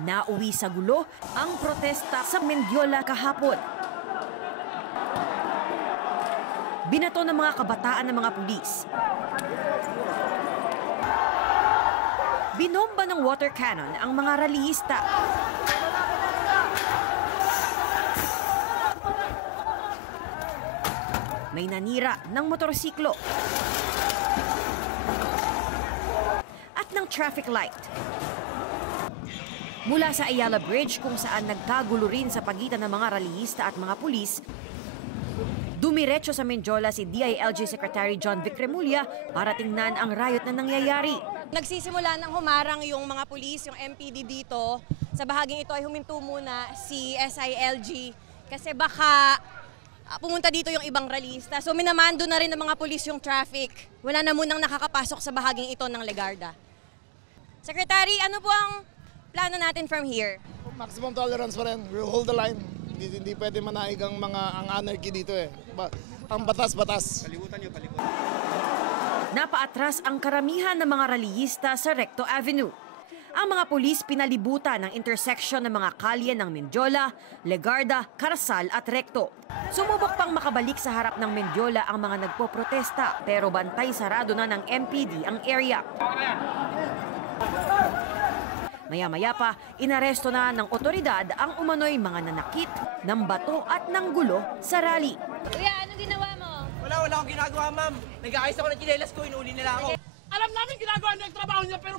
Nauwi sa gulo ang protesta sa Mendiola kahapon. Binato ng mga kabataan ng mga pulis. Binomba ng water cannon ang mga rallyista. May nanira ng motorsiklo at ng traffic light. Mula sa Ayala Bridge kung saan nagkagulo rin sa pagitan ng mga rallyista at mga pulis, dumiretso sa Mendiola si DILG Secretary John Vic Remulla para tingnan ang riot na nangyayari. Nagsisimula ng humarang yung mga pulis, yung MPD dito. Sa bahaging ito ay huminto muna si SILG kasi baka pumunta dito yung ibang rallyista. So minamando na rin ng mga pulis yung traffic. Wala na munang nakakapasok sa bahaging ito ng Legarda. Secretary, ano po ang plano natin from here? Maximum tolerance pa rin. We'll hold the line. Hindi pwede manaig ang anarchy dito eh. Ang batas-batas. Palibutan nyo, palibutan. Napaatras ang karamihan ng mga rallyista sa Recto Avenue. Ang mga pulis pinalibutan ng intersection ng mga kalye ng Mendiola, Legarda, Carasal at Recto. Sumubok pang makabalik sa harap ng Mendiola ang mga nagpoprotesta pero bantay sarado na ng MPD ang area. Maya-maya pa, inaresto na ng otoridad ang umano'y mga nanakit ng bato at ng gulo sa rally. Kuya, anong ginawa mo? Wala akong ginagawa, ma'am. Nag-aayos ako ng chinelas ko, inuuli nila ako. Alam namin ginagawa niyo ang trabaho niya, pero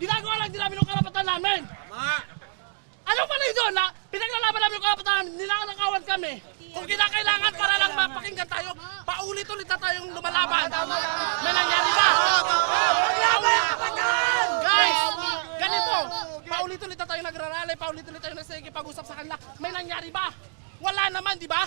ginagawa lang din namin ang karapatan namin. Ano pala yun doon na pinaglalaban namin ang karapatan namin, nilanakawan kami. Kung kinakailangan para lang mapakinggan tayo, paulit-ulit na tayong lumalaban. May nangyari ba? Guys, ganito, paulit-ulit na tayong nagrarally, paulit-ulit tayong nagsige pag-usap sa kanila. May nangyari ba? Wala naman, di ba?